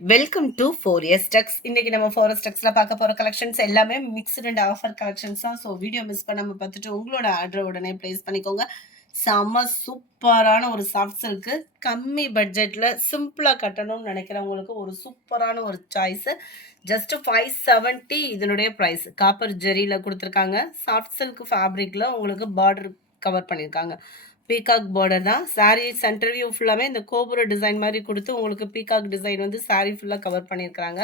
Welcome to 4S Stux. இன்னைக்கு நம்ம 4S Stuxல பார்க்க போற கலெக்ஷன்ஸ் எல்லாமே மிக்ஸ்டு அண்ட் ஆஃபர் கலெக்ஷன்ஸ் தான். ஸோ வீடியோ மிஸ் பண்ணாம பார்த்துட்டு உங்களோட ஆர்டர் உடனே பிளேஸ் பண்ணிக்கோங்க. செம்ம சூப்பரான ஒரு சாஃப்ட் சில்க்கு, கம்மி பட்ஜெட்ல சிம்பிளா கட்டணும்னு நினைக்கிறவங்களுக்கு ஒரு சூப்பரான ஒரு சாய்ஸ். ஜஸ்ட் 570 இதனுடைய ப்ரைஸ். காப்பர் ஜெரியில கொடுத்துருக்காங்க. சாஃப்ட் சில்க் ஃபேப்ரிக்ல உங்களுக்கு பார்டர் கவர் பண்ணியிருக்காங்க. பீகாக் பார்டர் தான். சாரீ சென்டர் வியூ ஃபுல்லாமே இந்த கோபுர டிசைன் மாதிரி கொடுத்து உங்களுக்கு பீகாக் டிசைன் வந்து சாரீ ஃபுல்லாக கவர் பண்ணியிருக்கிறாங்க.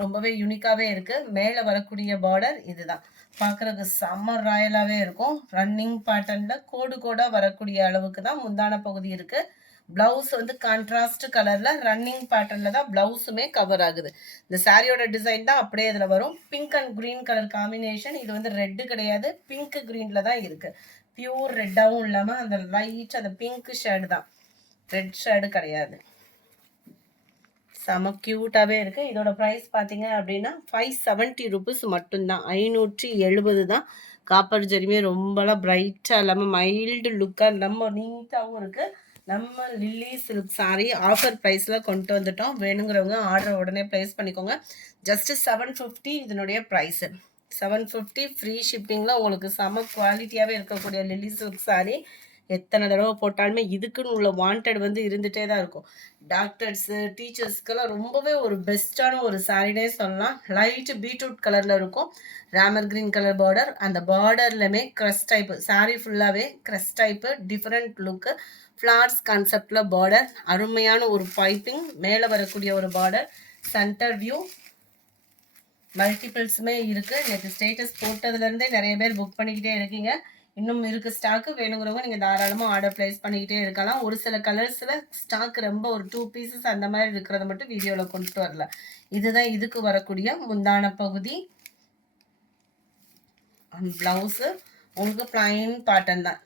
ரொம்பவே யூனிக்காகவே இருக்குது. மேலே வரக்கூடிய பார்டர் இதுதான். பார்க்குறதுக்கு செம்ம ராயலாகவே இருக்கும். ரன்னிங் பேட்டர்னில் கோடு கோடாக வரக்கூடிய அளவுக்கு தான் முந்தான பகுதி இருக்குது. ப்ளவுஸ் வந்து கான்ட்ராஸ்ட் கலரில் ரன்னிங் பேட்டர்னில் தான் ப்ளவுஸுமே கவர் ஆகுது. இந்த சாரியோட டிசைன் தான் அப்படியே இதில் வரும். Pink and green colour combination. இது வந்து ரெட்டு கிடையாது, பிங்க் க்ரீனில் தான் இருக்குது. பியூர் ரெட்டாகவும் இல்லாமல் அந்த லைட் அந்த பிங்க் ஷேடு தான், ரெட் ஷேடு கிடையாது. செம க்யூட்டாகவே இருக்குது. இதோட ப்ரைஸ் பார்த்தீங்க அப்படின்னா 570 ருபீஸ் மட்டும்தான். 570 தான். காப்பர் ஜெரிமே ரொம்பலாம் பிரைட்டாக இல்லாமல் மைல்டு லுக்காக நம்ம நீட்டாகவும் இருக்குது. நம்ம லில்லி சில்க் சாரீ ஆஃபர் ப்ரைஸில் கொண்டு வந்துட்டோம். வேணுங்கிறவங்க ஆர்டர் உடனே ப்ளேஸ் பண்ணிக்கோங்க. ஜஸ்ட்டு 750 இதனுடைய ப்ரைஸு. 750 ஃப்ரீ ஷிப்பிங்கில் உங்களுக்கு செம குவாலிட்டியாகவே இருக்கக்கூடிய லில்லி சில்க் சாரீ. எத்தனை தடவை போட்டாலுமே இதுக்குன்னு உள்ள வாண்டட் வந்து இருந்துகிட்டே தான் இருக்கும். டாக்டர்ஸு, டீச்சர்ஸ்க்கெல்லாம் ரொம்பவே ஒரு பெஸ்ட்டான ஒரு சாரீனே சொல்லலாம். லைட்டு பீட்ரூட் கலரில் இருக்கும். Ramar green colour border. அந்த பார்டர்லையுமே க்ரஸ் டைப்பு. சாரீ ஃபுல்லாகவே க்ரஸ் டைப்பு, டிஃப்ரெண்ட் லுக்கு, ஃப்ளார்ஸ் கான்செப்டில் பார்டர். அருமையான ஒரு பைப்பிங். மேலே வரக்கூடிய ஒரு பார்டர். சென்டர் வியூ மல்டிபிள்ஸுமே இருக்குது. நேற்று ஸ்டேட்டஸ் போட்டதுலேருந்தே நிறைய பேர் புக் பண்ணிக்கிட்டே இருக்கீங்க. இன்னும் இருக்குது ஸ்டாக்கு. வேணுங்கிறவங்க நீங்கள் தாராளமாக ஆர்டர் ப்ளேஸ் பண்ணிக்கிட்டே இருக்கலாம். ஒரு சில கலர்ஸில் ஸ்டாக் ரொம்ப ஒரு 2 பீசஸ் அந்த மாதிரி இருக்கிறத மட்டும் வீடியோவில் கொண்டு வரல. இதுதான் இதுக்கு வரக்கூடிய முந்தான பகுதி. ப்ளவுஸு உங்களுக்கு ப்ளைன் பேட்டர்ன் தான்.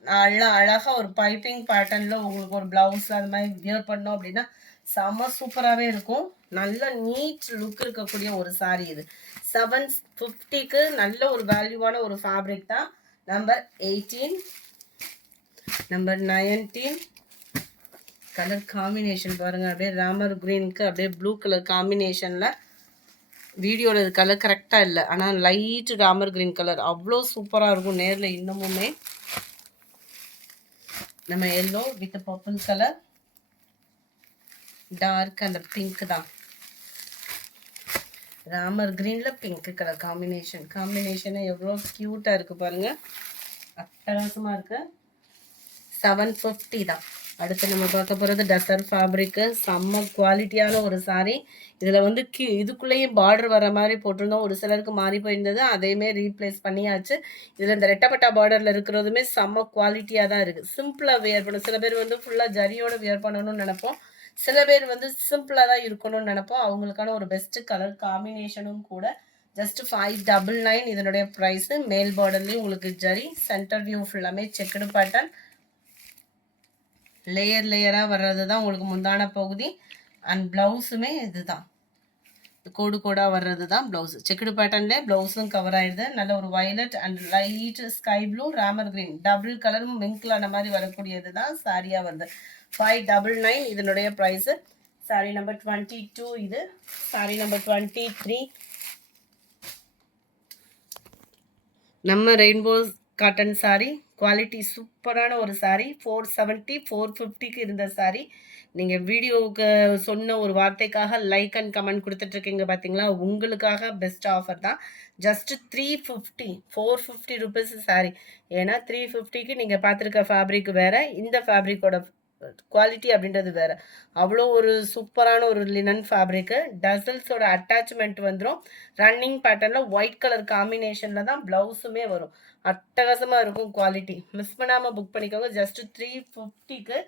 அழகாக ஒரு பைப்பிங் பேட்டர்னில் உங்களுக்கு ஒரு ப்ளவுஸ் அது மாதிரி வியர் பண்ணோம் அப்படின்னா செம்ம சூப்பராகவே இருக்கும். நல்ல நீட் லுக் இருக்கக்கூடிய ஒரு சாரீ இது. 750க்கு நல்ல ஒரு வேல்யூவான ஒரு ஃபேப்ரிக் தான். நம்பர் 18, நம்பர் 19 கலர் காம்பினேஷன் பாருங்கள். அப்படியே ராமர் க்ரீனுக்கு அப்படியே ப்ளூ கலர் காம்பினேஷனில். வீடியோவில் இது கலர் கரெக்டாக இல்லை, ஆனால் லைட்டு ராமர் க்ரீன் கலர் அவ்வளோ சூப்பராக இருக்கும் நேரில் இன்னமுமே. நம்ம yellow with purple colour, dark அந்த பிங்க் தான். ராமர் க்ரீனில் பிங்க் கலர் காம்பினேஷனு எவ்வளோ க்யூட்டாக இருக்குது பாருங்கள். அட்டகாசமாக இருக்குது. 750 தான். அடுத்து நம்ம பார்க்க போகிறது டசர் ஃபேப்ரிக்கு. செம்ம குவாலிட்டியான ஒரு சாரீ. இதில் வந்து இதுக்குள்ளேயும் பார்டர் வர மாதிரி போட்டிருந்தோம். ஒரு சிலருக்கு மாறி போயிருந்தது, அதையுமே ரீப்ளேஸ் பண்ணியாச்சு. இதில் இந்த ரெட்டப்பட்டா பார்டரில் இருக்கிறதுமே செம்ம குவாலிட்டியாக தான் இருக்குது. சிம்பிளாக வியர் பண்ணணும். சில பேர் வந்து ஃபுல்லாக ஜரியோட வியர் பண்ணணும்னு நினைப்போம். சில பேர் வந்து சிம்பிளாக தான் இருக்கணும்னு நினைப்போம். அவங்களுக்கான ஒரு பெஸ்ட்டு கலர் காம்பினேஷனும் கூட. ஜஸ்ட் 599 இதனுடைய ப்ரைஸு. மேல் பார்டர்லேயும் உங்களுக்கு ஜரி, சென்டர் வியூ ஃபுல்லாமே செக்குடு பேட்டர்ன், லேயராக வர்றது தான் உங்களுக்கு முந்தான பகுதி. அண்ட் ப்ளவுஸுமே இதுதான், கோடு கோடாக வர்றது தான் ப்ளவுஸு. செக்குடு பேட்டர்ன்லேயே ப்ளவுஸும் கவர் ஆகிடுது. நல்ல ஒரு violet and light sky blue, Ramar green double கலரும் மிங்க்லான மாதிரி வரக்கூடியது தான் சாரியாக வருது. 599 இதனுடைய ப்ரைஸு. சாரி நம்பர் 22 இது. சாரி நம்பர் 23 நம்ம ரெயின்போ காட்டன் சாரீ. குவாலிட்டி சூப்பரான ஒரு சாரீ. 470 450க்கு இருந்த சாரீ. நீங்கள் வீடியோவுக்கு சொன்ன ஒரு வார்த்தைக்காக லைக் அண்ட் கமெண்ட் கொடுத்துட்ருக்கீங்க பார்த்தீங்களா, உங்களுக்காக பெஸ்ட் ஆஃபர் தான். Just 350 450 rupees sari. ஏன்னா 350க்கு நீங்கள் பார்த்துருக்க ஃபேப்ரிக் வேறு, இந்த ஃபேப்ரிக்கோட குவாலிட்டி அப்படின்றது வேறு. அவ்வளோ ஒரு சூப்பரான ஒரு லினன் ஃபேப்ரிக்கு. டசல்ஸோட அட்டாச்மெண்ட் வந்துடும். ரன்னிங் பேட்டர்னில் ஒயிட் கலர் காம்பினேஷனில் தான் ப்ளவுஸுமே வரும். அட்டகாசமாக இருக்கும் குவாலிட்டி. மிஸ் பண்ணாமல் புக் பண்ணிக்கோங்க. ஜஸ்ட்டு 350க்கு.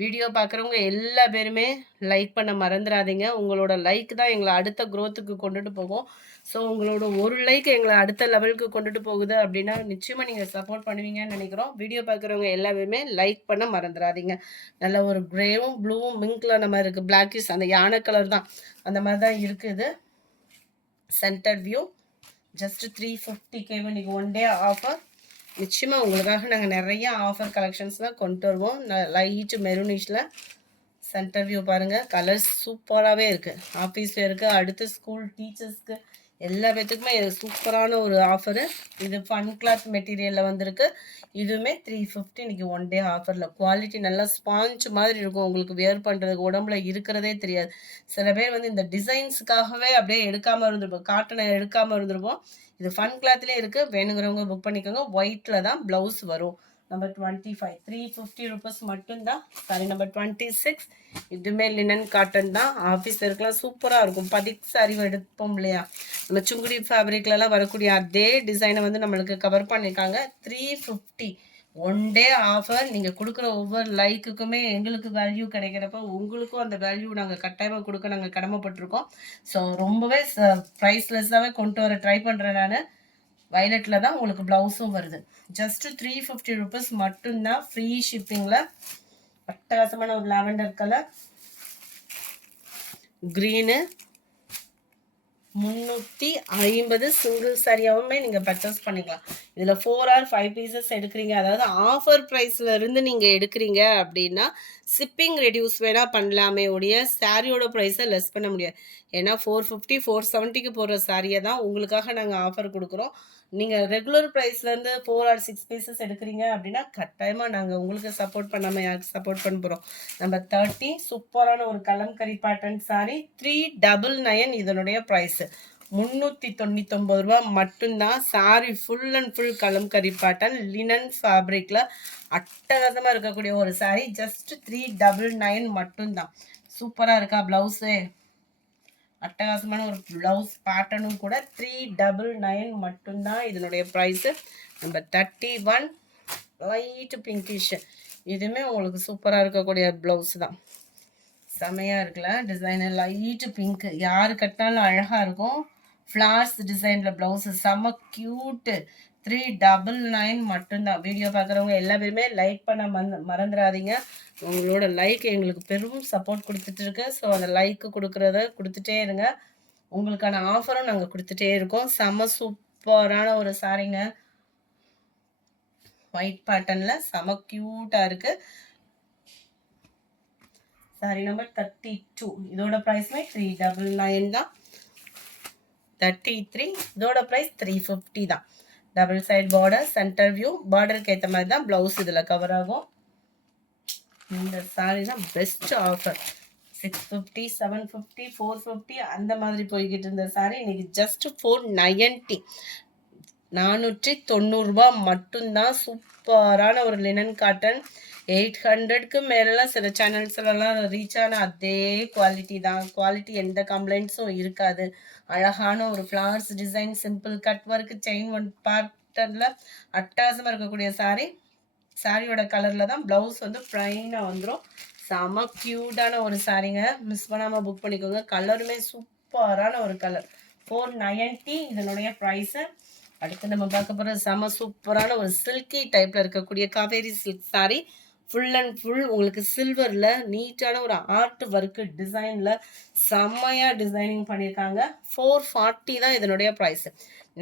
வீடியோ பார்க்குறவங்க எல்லா பேருமே லைக் பண்ண மறந்துடாதீங்க. உங்களோட லைக் தான் எங்களை அடுத்த க்ரோத்துக்கு கொண்டுட்டு போகும். ஸோ உங்களோட ஒரு லைக் எங்களை அடுத்த லெவலுக்கு கொண்டுட்டு போகுது அப்படின்னா நிச்சயமாக நீங்கள் சப்போர்ட் பண்ணுவீங்கன்னு நினைக்கிறோம். வீடியோ பார்க்குறவங்க எல்லாருமே லைக் பண்ண மறந்துடாதீங்க. நல்ல ஒரு க்ரேவும் ப்ளூவும் மிங்க்ல அந்த மாதிரி இருக்குது. பிளாக்கிஸ் அந்த யானை கலர் தான், அந்த மாதிரி தான் இருக்குது. Centre view. ஜஸ்ட் 350K இன்னைக்கு 1 டே ஆஃபர். நிச்சயமாக உங்களுக்காக நாங்கள் நிறைய ஆஃபர் கலெக்ஷன்ஸ் தான் கொண்டு வருவோம். லைட் மெரூனிஷில் சென்டர் வியூ பாருங்கள், கலர்ஸ் சூப்பராகவே இருக்குது. ஆஃபீஸ் வேருக்கு, அடுத்து ஸ்கூல் டீச்சர்ஸ்க்கு எல்லா பேத்துக்குமே இது சூப்பரான ஒரு ஆஃபரு. இது ஃபன் கிளாத் மெட்டீரியலில் வந்திருக்கு. இதுவுமே 350 இன்றைக்கி ஒன் டே ஆஃபரில். குவாலிட்டி நல்லா ஸ்பாஞ்ச் மாதிரி இருக்கும். உங்களுக்கு வியர் பண்ணுறதுக்கு உடம்புல இருக்கிறதே தெரியாது. சில பேர் வந்து இந்த டிசைன்ஸுக்காகவே அப்படியே எடுக்காமல் இருந்திருப்போம், காட்டனை எடுக்காமல் இருந்திருப்போம். இது ஃபன் கிளாத்லேயே இருக்குது. வேணுங்கிறவங்க புக் பண்ணிக்கோங்க. ஒயிட்டில் தான் ப்ளவுஸ் வரும். நம்பர் 25 350 ருபீஸ் மட்டும்தான். சாரி நம்பர் 26 இதுவுமே லினன் காட்டன் தான். ஆஃபீஸ் இருக்கலாம் சூப்பராக இருக்கும். பதிக் சாரி எடுப்போம் இல்லையா, நம்ம சுங்குடி ஃபேப்ரிக்லலாம் வரக்கூடிய அதே டிசைனை வந்து நம்மளுக்கு கவர் பண்ணியிருக்காங்க. 350 ஒன் டே ஆஃபர். நீங்கள் கொடுக்குற ஒவ்வொரு லைக்குக்குமே எங்களுக்கு வேல்யூ கிடைக்கிறப்ப உங்களுக்கும் அந்த வேல்யூ நாங்கள் கட்டாயமாக கொடுக்க நாங்கள் கடமைப்பட்டிருக்கோம். ஸோ ரொம்பவே ப்ரைஸ்லெஸ்ஸாகவே கொண்டு வர ட்ரை பண்ணுறேன் நான். வயலட்டில் தான் உங்களுக்கு ப்ளவுஸும் வருது. ஜஸ்ட்டு 350 ருபீஸ் மட்டும்தான், ஃப்ரீ ஷிப்பிங்கில். அட்டகாசமான ஒரு லாவெண்டர் கலர், க்ரீனு 350 சிங்கிள் சாரியாகவுமே நீங்கள் பர்ச்சேஸ் பண்ணிக்கலாம். இதில் 4 or 5 பீசஸ் எடுக்கிறீங்க, அதாவது ஆஃபர் ப்ரைஸில் இருந்து நீங்கள் எடுக்கிறீங்க அப்படின்னா ஷிப்பிங் ரெடியூஸ் வேணால் பண்ணலாமே ஒழிய சாரியோட ப்ரைஸை லெஸ் பண்ண முடியாது. ஏன்னா 450 470க்கு போடுற சாரியை தான் உங்களுக்காக நாங்கள் ஆஃபர் கொடுக்குறோம். நீங்கள் ரெகுலர் ப்ரைஸ்லேருந்து 4 or 6 பீசஸ் எடுக்கிறீங்க அப்படின்னா கட்டாயமாக நாங்கள் உங்களுக்கு சப்போர்ட் பண்ணாமல் யாருக்கு சப்போர்ட் பண்ண போகிறோம். நம்பர் 30 சூப்பரான ஒரு கலம்கரி பேட்டர்ன் சாரி, 399 இதனுடைய ப்ரைஸு. 399 ரூபா மட்டும்தான். Sari full and full Kalamkari pattern linen ஃபேப்ரிக்கில் அட்டகாசமாக இருக்கக்கூடிய ஒரு சாரி. ஜஸ்ட் 399 மட்டும்தான். சூப்பராக இருக்கா ப்ளவுஸு? அட்டகாசமான ஒரு ப்ளவுஸ் பேட்டர்னும் கூட. 399 மட்டும்தான் இதனுடைய ப்ரைஸு. நம்பர் 31 லைட்டு பிங்கிஷ், இதுவுமே உங்களுக்கு சூப்பராக இருக்கக்கூடிய ப்ளவுஸ் தான். செமையாக இருக்குல்ல டிசைனு, லைட்டு பிங்க்கு, யார் கட்டினாலும் அழகாக இருக்கும். ஃப்ளார்ஸ் டிசைனில் ப்ளவுஸு செம்ம க்யூட்டு. 399 மட்டும்தான். வீடியோ பார்க்குறவங்க எல்லா பேருமே லைக் பண்ண மறந்துடாதீங்க. உங்களோட லைக் எங்களுக்கு பெரும் சப்போர்ட் கொடுத்துட்ருக்கு. ஸோ அந்த லைக்கு கொடுக்குறத கொடுத்துட்டே இருங்க. உங்களுக்கான ஆஃபரும் நாங்கள் கொடுத்துட்டே இருக்கோம். செம்ம சூப்பரான ஒரு சாரிங்க, ஒயிட் பேட்டர்னில் செம க்யூட்டாக இருக்குது. சாரி நம்பர் 32 இதோட ப்ரைஸ்மே 399 தான். 33 இதோட ப்ரைஸ் 350 தான். Double side border, centre view, பார்டருக்கு ஏற்ற மாதிரி தான் ப்ளவுஸ் இதில் கவர் ஆகும். இந்த சாரி தான் பெஸ்ட் ஆஃபர். 650 750 450 அந்த மாதிரி போய்கிட்டு இருந்த சாரி இன்னைக்கு ஜஸ்ட் 490 490 ரூபா மட்டும்தான். சூப்பரான ஒரு லினன் காட்டன். 800க்கு மேலாம் சில சேனல்ஸ்லாம் ரீச் ஆன அதே குவாலிட்டி தான். குவாலிட்டி எந்த கம்ப்ளைண்ட்ஸும் இருக்காது. அழகான ஒரு flowers design, simple cut work, chain one பேட்டர்னில் அட்டகாசமாக இருக்கக்கூடிய சாரி. சாரியோட கலரில் தான் ப்ளவுஸ் வந்து ப்ளைனாக வந்துடும். செம க்யூட்டான ஒரு சாரிங்க, மிஸ் பண்ணாமல் புக் பண்ணிக்கோங்க. கலருமே சூப்பரான ஒரு கலர். 490 இதனுடைய ப்ரைஸு. அடுத்து நம்ம பார்க்க போகிற செம சூப்பரான ஒரு சில்கி டைப்பில் இருக்கக்கூடிய Kaveri silk sorry. Full and full உங்களுக்கு சில்வரில் நீட்டான ஒரு ஆர்ட் ஒர்க்கு டிசைனில் செம்மையாக டிசைனிங் பண்ணியிருக்காங்க. 440 தான் இதனுடைய ப்ரைஸு.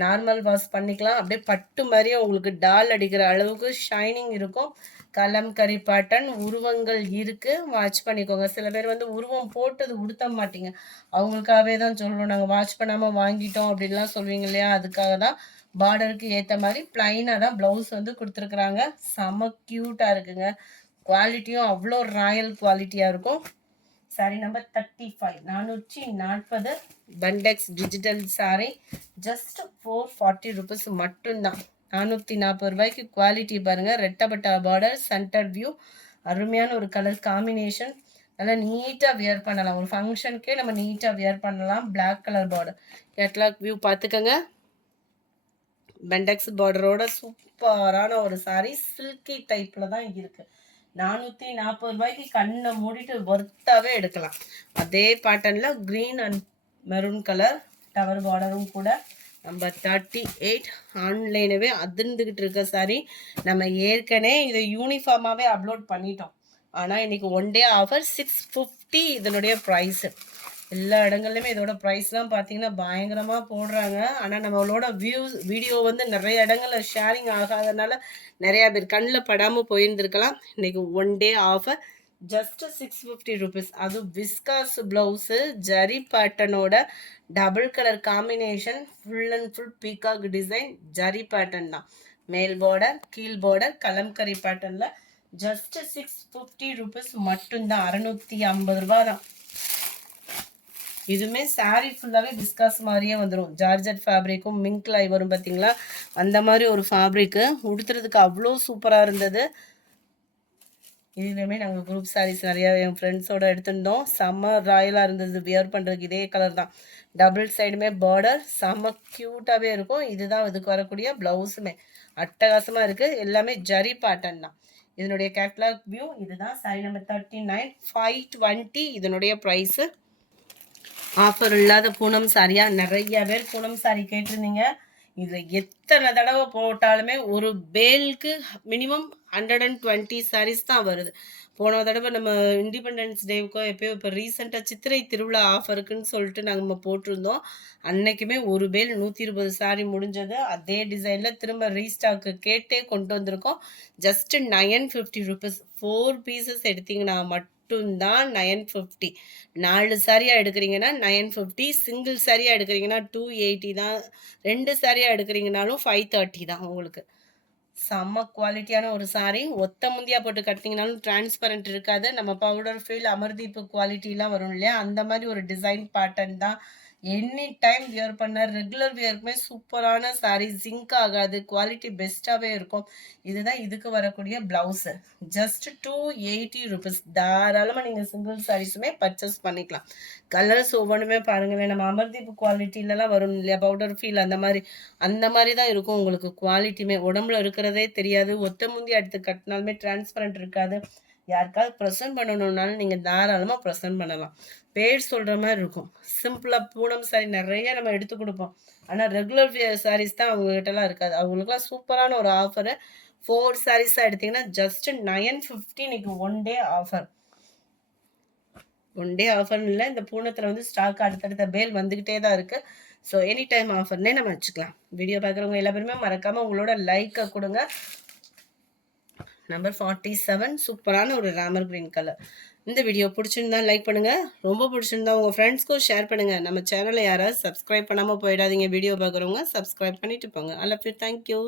நார்மல் வாஷ் பண்ணிக்கலாம். அப்படியே பட்டு மாதிரியே உங்களுக்கு டால் அடிக்கிற அளவுக்கு ஷைனிங் இருக்கும். கலம்கரி பேட்டர்ன் உருவங்கள் இருக்குது, வாட்ச் பண்ணிக்கோங்க. சில பேர் வந்து உருவம் போட்டது உடுத்த மாட்டீங்க, அவங்களுக்காகவே தான் சொல்கிறோம். நாங்கள் வாட்ச் பண்ணாமல் வாங்கிட்டோம் அப்படின்லாம் சொல்லுவீங்க இல்லையா, அதுக்காக தான். பார்டருக்கு ஏற்ற மாதிரி ப்ளைனாக தான் ப்ளவுஸ் வந்து கொடுத்துருக்குறாங்க. செம க்யூட்டாக இருக்குங்க. குவாலிட்டியும் அவ்வளோ ராயல் குவாலிட்டியாக இருக்கும். சாரி நம்பர் 35 440 பண்டெக்ஸ் டிஜிட்டல் சாரி. ஜஸ்ட் 440 ருபீஸ் மட்டும்தான். 440 ரூபாய்க்கு குவாலிட்டி பாருங்கள். ரெட்டப்பட்டா பார்டர், சென்டர் வியூ, அருமையான ஒரு கலர் காம்பினேஷன். நல்லா நீட்டாக வியர் பண்ணலாம். ஒரு ஃபங்க்ஷனுக்கே நம்ம நீட்டாக வியர் பண்ணலாம். Black colour border. Catalogue view பார்த்துக்கோங்க. பெண்டெக்ஸ் பார்டரோட சூப்பரான ஒரு சாரி. சில்கி டைப்பில் தான் இருக்குது. 440 ரூபாய்க்கு கண்ணை மூடிட்டு ஒர்த்தாகவே எடுக்கலாம். அதே பேட்டர்னில் green and maroon colour tower பார்டரும் கூட. நம்பர் 38 ஆன்லைனவே அதிர்ந்துக்கிட்டு இருக்க சாரி. நம்ம ஏற்கனவே இதை யூனிஃபார்மாகவே அப்லோட் பண்ணிட்டோம். ஆனால் இன்றைக்கி ஒன் டே ஆஃபர் 650 இதனுடைய ப்ரைஸு. எல்லா இடங்கள்லையுமே இதோட ப்ரைஸ்லாம் பார்த்தீங்கன்னா பயங்கரமாக போடுறாங்க. ஆனால் நம்மளோட வீடியோ வந்து நிறைய இடங்களில் ஷேரிங் ஆகாதனால நிறையா பேர் கண்ணில் படாமல் போயிருந்துருக்கலாம். இன்றைக்கி one day offer just 650 rupees. அது விஸ்காஸ் ப்ளவுஸு ஜரி பேட்டர்னோட double colour combination, full and full peacock design zari pattern தான். மேல் பார்டர் கீழ் பார்டர் கலம்கரி பேட்டர்னில் ஜஸ்ட் 650 ருபீஸ் மட்டும்தான். 650 ரூபா தான். இதுவுமே சாரீ ஃபுல்லாகவே விஸ்காஸ் மாதிரியே வந்துடும். ஜார்ஜட் ஃபேப்ரிக்கும் மிங்க்லாய் வரும் பார்த்தீங்களா, அந்த மாதிரி ஒரு ஃபேப்ரிக்கு உடுத்துறதுக்கு அவ்வளோ சூப்பராக இருந்தது. இதுலேயுமே நாங்கள் குரூப் சாரீஸ் நிறையா என் ஃப்ரெண்ட்ஸோடு எடுத்துருந்தோம். செம்ம ராயலாக இருந்தது வியர் பண்ணுறதுக்கு. இதே கலர் தான், டபுள் சைடுமே பார்டர் செம்ம க்யூட்டாகவே இருக்கும். இதுதான் இதுக்கு வரக்கூடிய ப்ளவுஸுமே அட்டகாசமாக இருக்குது. எல்லாமே ஜரி பேட்டர்ன் தான். இதனுடைய கேட்லாக் வியூ இதுதான். சாரி நம்பர் 39 520 இதனுடைய ப்ரைஸு. ஆஃபர் இல்லாத பூனம் சாரியாக நிறைய பேர் பூனம் சாரி கேட்டிருந்தீங்க. இதில் எத்தனை தடவை போட்டாலுமே ஒரு பேலுக்கு மினிமம் 120 சாரீஸ் தான் வருது. போன தடவை நம்ம இண்டிபெண்டன்ஸ் டேவுக்கோ எப்போயோ இப்போ ரீசெண்டாக சித்திரை திருவிழா ஆஃபருக்குன்னு சொல்லிட்டு நம்ம போட்டிருந்தோம். அன்னைக்குமே ஒரு பேல் 120 சாரி முடிஞ்சது. அதே டிசைனில் திரும்ப ரீஸ்டாக்கு கேட்டே கொண்டு வந்திருக்கோம். Just 950 rupees. 4 பீசஸ் எடுத்திங்கன்னா மட்டும்தான் 950. 4 சாரியாக எடுக்கிறீங்கன்னா 950. சிங்கிள் சாரியாக எடுக்கிறீங்கன்னா 280 தான். 2 சாரியாக எடுக்கிறீங்கனாலும் 530 தான் உங்களுக்கு. செம்ம குவாலிட்டியான ஒரு சாரி. ஒத்த முந்தியா போட்டு கட்டிங்கனாலும் டிரான்ஸ்பரண்ட் இருக்காது. நம்ம பவுடர் ஃபீல் அமர்தீப்பு குவாலிட்டிலாம் வரும் இல்லையா, அந்த மாதிரி ஒரு டிசைன் பேட்டர்ன் தான். எனி டைம் வியர் பண்ண ரெகுலர் வியருக்குமே சூப்பரான சாரீ. ஜிங்க் ஆகாது, குவாலிட்டி பெஸ்ட்டாகவே இருக்கும். இதுதான் இதுக்கு வரக்கூடிய ப்ளவுஸு. Just 280 rupees. தாராளமாக நீங்கள் சிங்கிள் சாரீஸுமே பர்ச்சேஸ் பண்ணிக்கலாம். கலர்ஸ் ஒவ்வொன்றுமே பாருங்களேன், நம்ம அமர்தீப் குவாலிட்டிலலாம் வரும் இல்லையா, பவுடர் ஃபீல் அந்த மாதிரி தான் இருக்கும் உங்களுக்கு. குவாலிட்டியுமே உடம்புல இருக்கிறதே தெரியாது. ஒத்த முந்தி எடுத்து கட்டினாலுமே டிரான்ஸ்பரண்ட் இருக்காது. யாருக்காவது ப்ரெசென்ட் பண்ணணுன்னாலும் நீங்கள் தாராளமாக ப்ரெசென்ட் பண்ணலாம். பேர் சொல்கிற மாதிரி இருக்கும். சிம்பிளாக பூனம் சாரி நிறைய நம்ம எடுத்து கொடுப்போம். ஆனால் ரெகுலர் சாரீஸ் தான் அவங்ககிட்டலாம் இருக்காது. அவங்களுக்குலாம் சூப்பரான ஒரு ஆஃபரு. 4 சாரீஸாக எடுத்திங்கன்னா ஜஸ்ட் 950. இன்னைக்கு one day offer. One day ஆஃபர்னு இல்லை, இந்த பூனத்தில் வந்து ஸ்டாக் அடுத்தடுத்த பேல் வந்துக்கிட்டே தான் இருக்குது. ஸோ எனி டைம் ஆஃபர்னே நம்ம வச்சுக்கலாம். வீடியோ பார்க்குறவங்க எல்லா பேருமே மறக்காமல் உங்களோட லைக்கை கொடுங்க. நம்பர் 47 சூப்பரான ஒரு ராமர் கிரீன் கலர். இந்த வீடியோ பிடிச்சிருந்தா லைக் பண்ணுங்கள். ரொம்ப பிடிச்சிருந்தா உங்கள் ஃப்ரெண்ட்ஸ்க்கும் ஷேர் பண்ணுங்கள். நம்ம சேனலை யாராவது சப்ஸ்கிரைப் பண்ணாமல் போயிடாதீங்க. வீடியோ பார்க்குறவங்க சப்ஸ்கிரைப் பண்ணிட்டு போங்க. I love you. தேங்க்யூ.